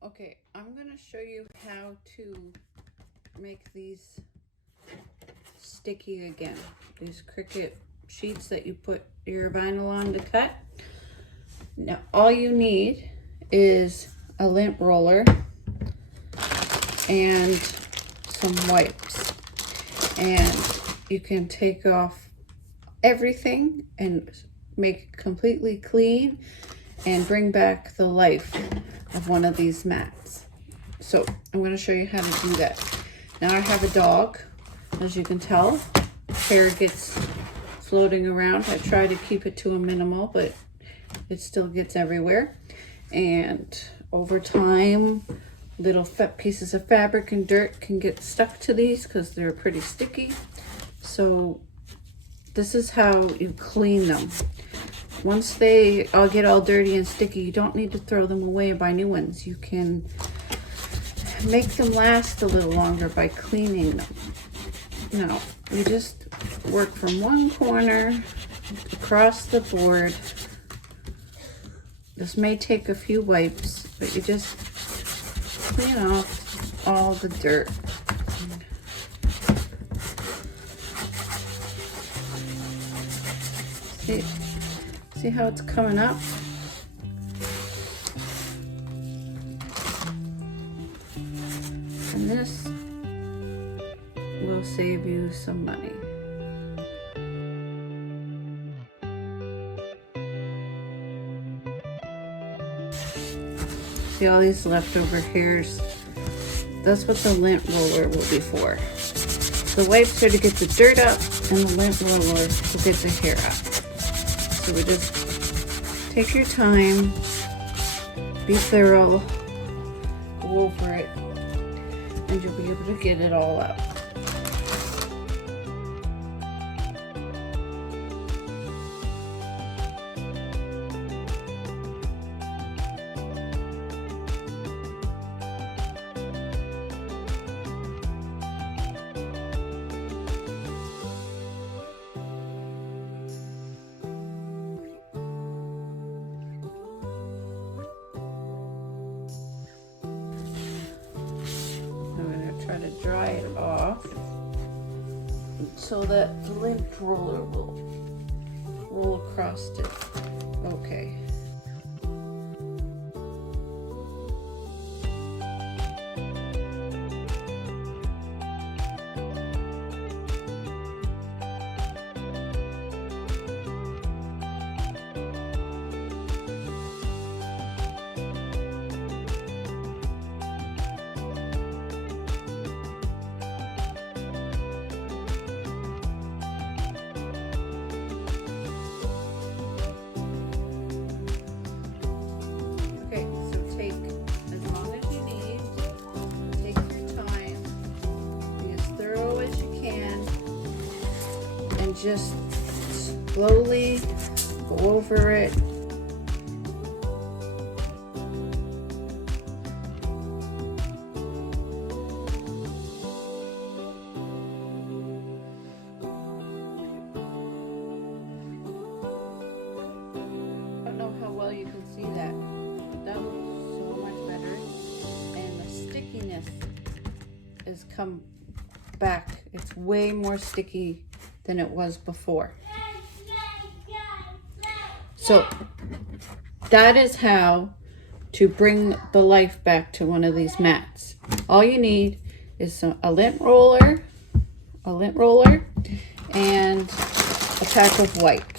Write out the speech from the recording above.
Okay, I'm going to show you how to make these sticky again. These Cricut sheets that you put your vinyl on to cut. Now, all you need is a lint roller and some wipes. And you can take off everything and make it completely clean and bring back the life of one of these mats. So I'm going to show you how to do that. Now I have a dog, as you can tell. Hair gets floating around. I try to keep it to a minimal, but it still gets everywhere. And over time, little pieces of fabric and dirt can get stuck to these because they're pretty sticky. So this is how you clean them. Once they all get all dirty and sticky, you don't need to throw them away and buy new ones. You can make them last a little longer by cleaning them. Now, you just work from one corner across the board. This may take a few wipes, but you just clean off all the dirt. See how it's coming up? And this will save you some money. See all these leftover hairs? That's what the lint roller will be for. The wipes are to get the dirt up, and the lint roller will get the hair up. So we just take your time, be thorough, go over it, and you'll be able to get it all out. Try to dry it off so that the lint roller will roll across it. Okay. Just slowly go over it. I don't know how well you can see that, but that looks so much better. And the stickiness has come back. It's way more sticky than it was before. So that is how to bring the life back to one of these mats. All you need is a lint roller, and a pack of wipes.